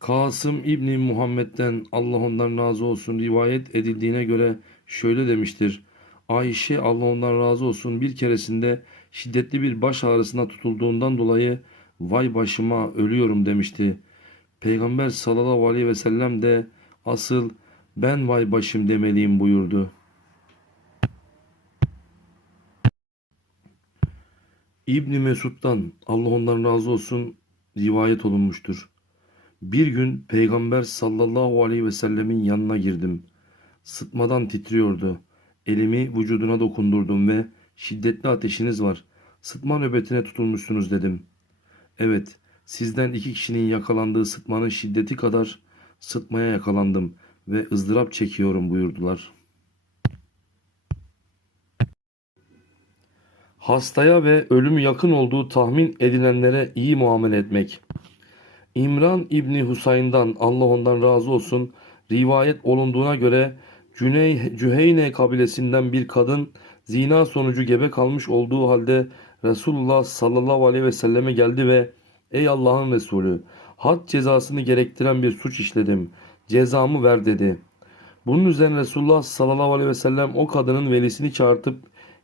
Kasım İbni Muhammed'den Allah ondan razı olsun rivayet edildiğine göre şöyle demiştir. Ayşe Allah ondan razı olsun bir keresinde şiddetli bir baş ağrısına tutulduğundan dolayı vay başıma ölüyorum demişti. Peygamber sallallahu aleyhi ve sellem de asıl ben vay başım demeliyim buyurdu. İbni Mesud'dan Allah ondan razı olsun rivayet olunmuştur. Bir gün Peygamber sallallahu aleyhi ve sellemin yanına girdim. Sıtmadan titriyordu. Elimi vücuduna dokundurdum ve şiddetli ateşiniz var. Sıtma nöbetine tutulmuşsunuz dedim. Evet, sizden iki kişinin yakalandığı sıtmanın şiddeti kadar sıtmaya yakalandım ve ızdırap çekiyorum buyurdular. Hastaya ve ölümü yakın olduğu tahmin edilenlere iyi muamele etmek. İmran İbni Husayn'dan Allah ondan razı olsun rivayet olunduğuna göre Cüney, Cüheyne kabilesinden bir kadın zina sonucu gebe kalmış olduğu halde Resulullah sallallahu aleyhi ve selleme geldi ve Ey Allah'ın Resulü had cezasını gerektiren bir suç işledim. Cezamı ver dedi. Bunun üzerine Resulullah sallallahu aleyhi ve sellem o kadının velisini çağırtıp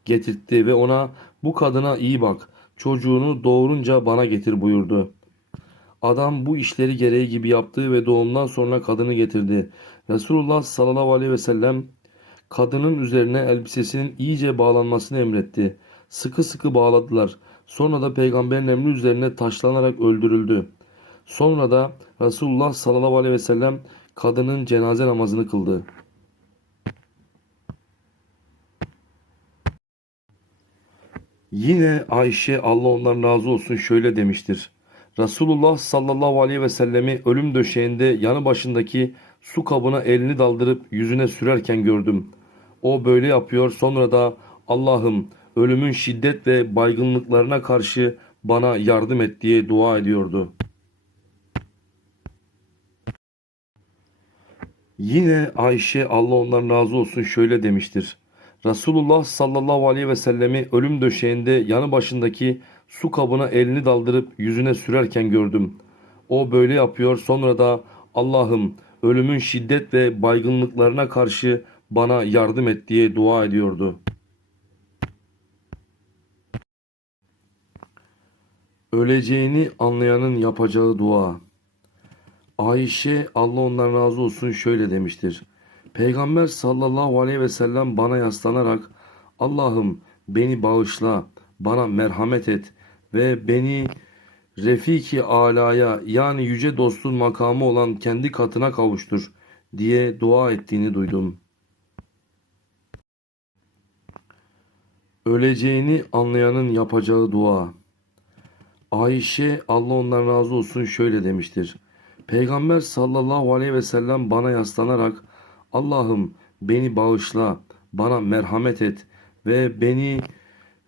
getirtti ve ona bu kadına iyi bak çocuğunu doğurunca bana getir buyurdu. Adam bu işleri gereği gibi yaptı ve doğumdan sonra kadını getirdi. Resulullah sallallahu aleyhi ve sellem kadının üzerine elbisesinin iyice bağlanmasını emretti. Sıkı sıkı bağladılar. Sonra da peygamberin emri üzerine taşlanarak öldürüldü. Sonra da Resulullah sallallahu aleyhi ve sellem kadının cenaze namazını kıldı. Yine Ayşe Allah ondan razı olsun şöyle demiştir. Resulullah sallallahu aleyhi ve sellemi ölüm döşeğinde yanı başındaki su kabına elini daldırıp yüzüne sürerken gördüm. O böyle yapıyor sonra da Allah'ım ölümün şiddet ve baygınlıklarına karşı bana yardım et diye dua ediyordu. Yine Ayşe Allah ondan razı olsun şöyle demiştir. Resulullah sallallahu aleyhi ve sellemi ölüm döşeğinde yanı başındaki su kabına elini daldırıp yüzüne sürerken gördüm. O böyle yapıyor sonra da Allah'ım ölümün şiddet ve baygınlıklarına karşı bana yardım et diye dua ediyordu. Öleceğini anlayanın yapacağı dua. Ayşe Allah ondan razı olsun şöyle demiştir. Peygamber sallallahu aleyhi ve sellem bana yaslanarak Allah'ım beni bağışla, bana merhamet et ve beni Refiki alaya yani yüce dostun makamı olan kendi katına kavuştur diye dua ettiğini duydum. Öleceğini anlayanın yapacağı dua. Ayşe Allah ondan razı olsun şöyle demiştir. Peygamber sallallahu aleyhi ve sellem bana yaslanarak Allah'ım beni bağışla, bana merhamet et ve beni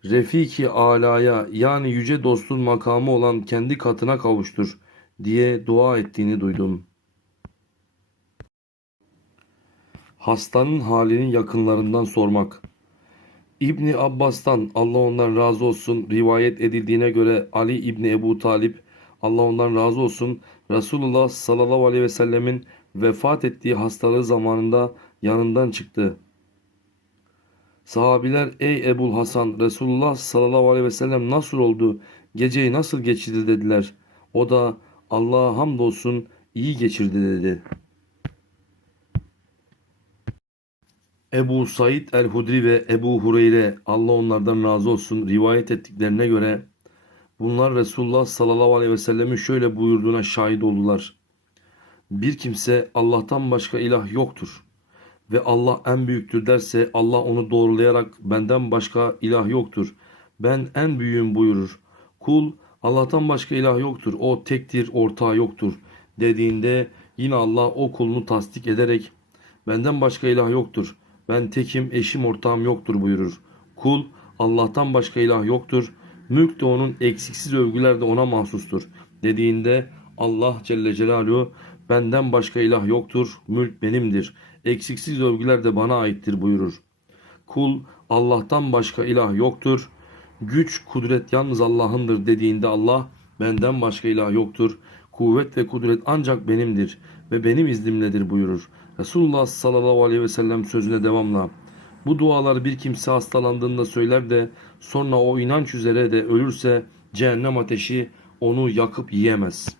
Refiki alaya yani yüce dostun makamı olan kendi katına kavuştur diye dua ettiğini duydum. Hastanın halini yakınlarından sormak. İbni Abbas'tan Allah ondan razı olsun rivayet edildiğine göre Ali İbni Ebu Talip Allah ondan razı olsun Resulullah sallallahu aleyhi ve sellemin vefat ettiği hastalığı zamanında yanından çıktı. Sahabiler ey Ebul Hasan Resulullah sallallahu aleyhi ve sellem nasıl oldu? Geceyi nasıl geçirdi dediler. O da Allah'a hamdolsun iyi geçirdi dedi. Ebu Said el-Hudri ve Ebu Hureyre Allah onlardan razı olsun rivayet ettiklerine göre bunlar Resulullah sallallahu aleyhi ve sellemin şöyle buyurduğuna şahit oldular. Bir kimse Allah'tan başka ilah yoktur ve Allah en büyüktür derse Allah onu doğrulayarak benden başka ilah yoktur. Ben en büyüğüm buyurur. Kul Allah'tan başka ilah yoktur. O tektir, ortağı yoktur dediğinde yine Allah o kulunu tasdik ederek benden başka ilah yoktur. Ben tekim, eşim, ortağım yoktur buyurur. Kul Allah'tan başka ilah yoktur. Mülk de onun eksiksiz övgüler de ona mahsustur dediğinde Allah Celle Celaluhu benden başka ilah yoktur. Mülk benimdir. Eksiksiz övgüler de bana aittir buyurur. Kul Allah'tan başka ilah yoktur. Güç, kudret yalnız Allah'ındır dediğinde Allah benden başka ilah yoktur. Kuvvet ve kudret ancak benimdir ve benim iznimledir buyurur. Resulullah sallallahu aleyhi ve sellem sözüne devamla. Bu dualar bir kimse hastalandığında söyler de sonra o inanç üzere de ölürse cehennem ateşi onu yakıp yiyemez.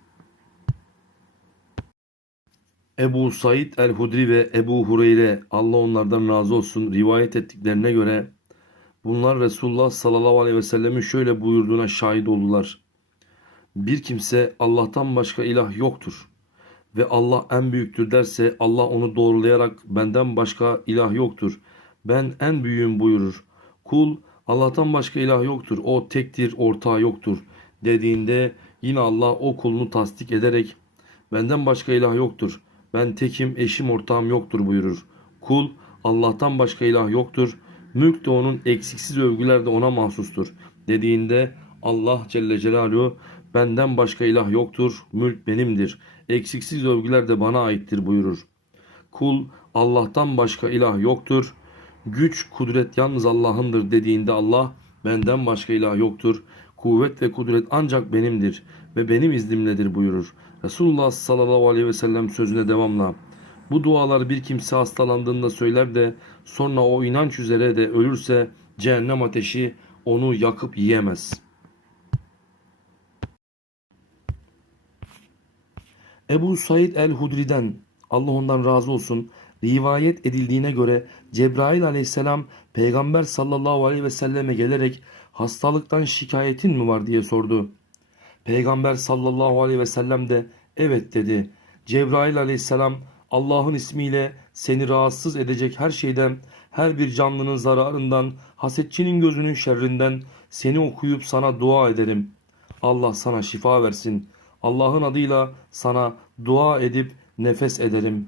Ebu Said el-Hudri ve Ebu Hureyre Allah onlardan razı olsun rivayet ettiklerine göre bunlar Resulullah sallallahu aleyhi ve sellemin şöyle buyurduğuna şahit oldular. Bir kimse Allah'tan başka ilah yoktur ve Allah en büyüktür derse Allah onu doğrulayarak benden başka ilah yoktur. Ben en büyüğüm buyurur. Kul Allah'tan başka ilah yoktur. O tektir, ortağı yoktur dediğinde yine Allah o kulunu tasdik ederek benden başka ilah yoktur. Ben tekim, eşim, ortağım yoktur buyurur. Kul Allah'tan başka ilah yoktur. Mülk de onun eksiksiz övgüler de ona mahsustur dediğinde Allah Celle Celaluhu benden başka ilah yoktur. Mülk benimdir. Eksiksiz övgüler de bana aittir buyurur. Kul Allah'tan başka ilah yoktur. Güç, kudret yalnız Allah'ındır dediğinde Allah benden başka ilah yoktur. Kuvvet ve kudret ancak benimdir ve benim iznimledir buyurur. Resulullah sallallahu aleyhi ve sellem sözüne devamla. Bu dualar bir kimse hastalandığında söyler de sonra o inanç üzere de ölürse cehennem ateşi onu yakıp yiyemez. Ebu Said el-Hudri'den Allah ondan razı olsun rivayet edildiğine göre Cebrail aleyhisselam peygamber sallallahu aleyhi ve selleme gelerek hastalıktan şikayetin mi var diye sordu. Peygamber sallallahu aleyhi ve sellem de evet dedi. Cebrail aleyhisselam Allah'ın ismiyle seni rahatsız edecek her şeyden, her bir canlının zararından, hasetçinin gözünün şerrinden seni okuyup sana dua ederim. Allah sana şifa versin. Allah'ın adıyla sana dua edip nefes ederim.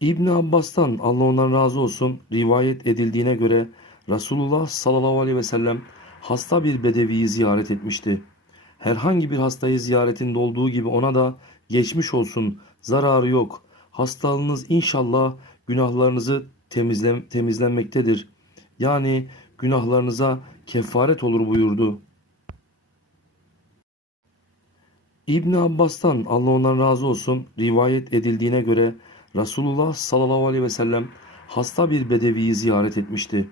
İbni Abbas'tan Allah ondan razı olsun rivayet edildiğine göre Resulullah sallallahu aleyhi ve sellem hasta bir bedeviyi ziyaret etmişti. Herhangi bir hastayı ziyaretinde olduğu gibi ona da geçmiş olsun, zararı yok. Hastalığınız inşallah günahlarınızı temizle, temizlenmektedir. Yani günahlarınıza kefaret olur buyurdu. İbni Abbas'tan Allah ondan razı olsun rivayet edildiğine göre Resulullah sallallahu aleyhi ve sellem hasta bir bedeviyi ziyaret etmişti.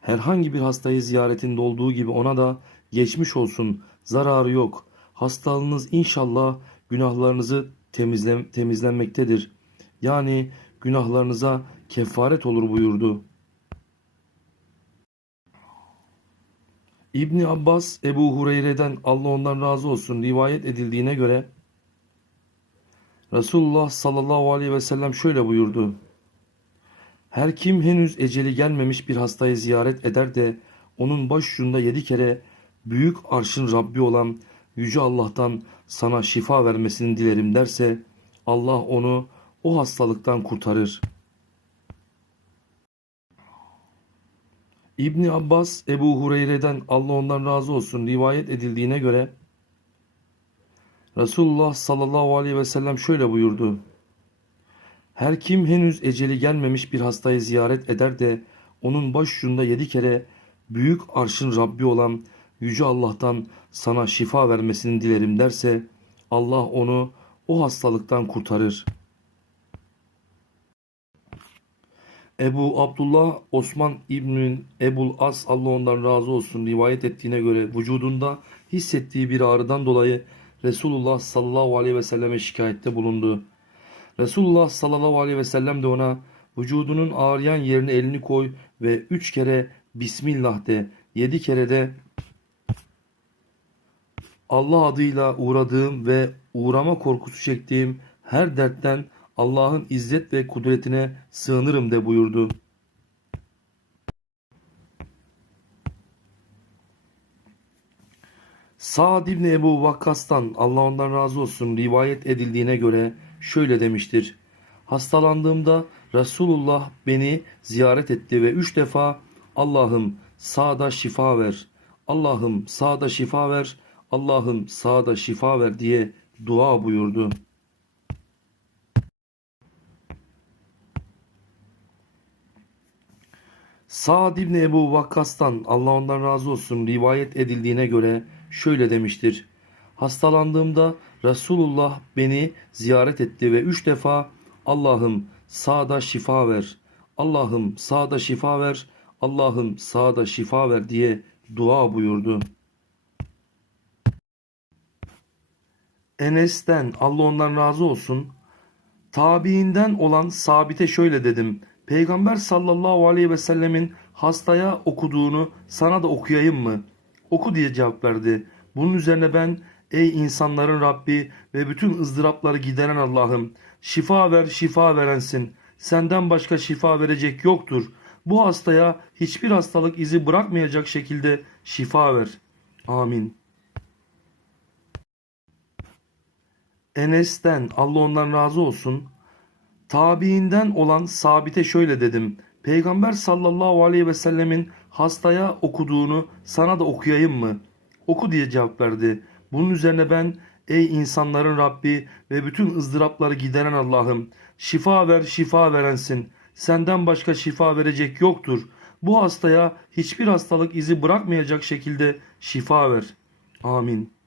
Herhangi bir hastayı ziyaretinde olduğu gibi ona da geçmiş olsun, zararı yok. Hastalığınız inşallah günahlarınızı temizle, temizlenmektedir. Yani günahlarınıza kefaret olur buyurdu. İbni Abbas Ebu Hureyre'den Allah ondan razı olsun rivayet edildiğine göre Resulullah sallallahu aleyhi ve sellem şöyle buyurdu. Her kim henüz eceli gelmemiş bir hastayı ziyaret eder de onun başucunda yedi kere büyük arşın Rabbi olan Yüce Allah'tan sana şifa vermesini dilerim derse Allah onu o hastalıktan kurtarır. İbni Abbas Ebu Hureyre'den Allah ondan razı olsun rivayet edildiğine göre Resulullah sallallahu aleyhi ve sellem şöyle buyurdu. Her kim henüz eceli gelmemiş bir hastayı ziyaret eder de onun başucunda yedi kere büyük arşın Rabbi olan Yüce Allah'tan sana şifa vermesini dilerim derse Allah onu o hastalıktan kurtarır. Ebu Abdullah Osman İbn'in Ebul As Allah ondan razı olsun rivayet ettiğine göre vücudunda hissettiği bir ağrıdan dolayı Resulullah sallallahu aleyhi ve selleme şikayette bulundu. Resulullah sallallahu aleyhi ve sellem de ona vücudunun ağrıyan yerine elini koy ve üç kere Bismillah de, yedi kere de Allah adıyla uğradığım ve uğrama korkusu çektiğim her dertten Allah'ın izzet ve kudretine sığınırım de buyurdu. Sa'd ibn Ebu Vakkas'tan Allah ondan razı olsun rivayet edildiğine göre Şöyle demiştir. Hastalandığımda Resulullah beni ziyaret etti ve üç defa Allah'ım sağda şifa ver, Allah'ım sağda şifa ver, Allah'ım sağda şifa ver diye dua buyurdu. Sa'd ibn Ebu Vakkas'tan Allah ondan razı olsun rivayet edildiğine göre şöyle demiştir. Hastalandığımda Resulullah beni ziyaret etti ve üç defa Allah'ım sağda şifa ver, Allah'ım sağda şifa ver, Allah'ım sağda şifa ver diye dua buyurdu. Enes'ten Allah ondan razı olsun. Tabiinden olan Sabit'e şöyle dedim. Peygamber sallallahu aleyhi ve sellemin hastaya okuduğunu sana da okuyayım mı? Oku diye cevap verdi. Bunun üzerine ben ey insanların Rabbi ve bütün ızdırapları gideren Allah'ım şifa ver şifa verensin. Senden başka şifa verecek yoktur. Bu hastaya hiçbir hastalık izi bırakmayacak şekilde şifa ver. Amin. Enes'ten Allah ondan razı olsun. Tabiinden olan Sabit'e şöyle dedim. Peygamber sallallahu aleyhi ve sellemin hastaya okuduğunu sana da okuyayım mı? Oku diye cevap verdi. Bunun üzerine ben ey insanların Rabbi ve bütün ızdırapları gideren Allah'ım şifa ver şifa verensin. Senden başka şifa verecek yoktur. Bu hastaya hiçbir hastalık izi bırakmayacak şekilde şifa ver. Amin.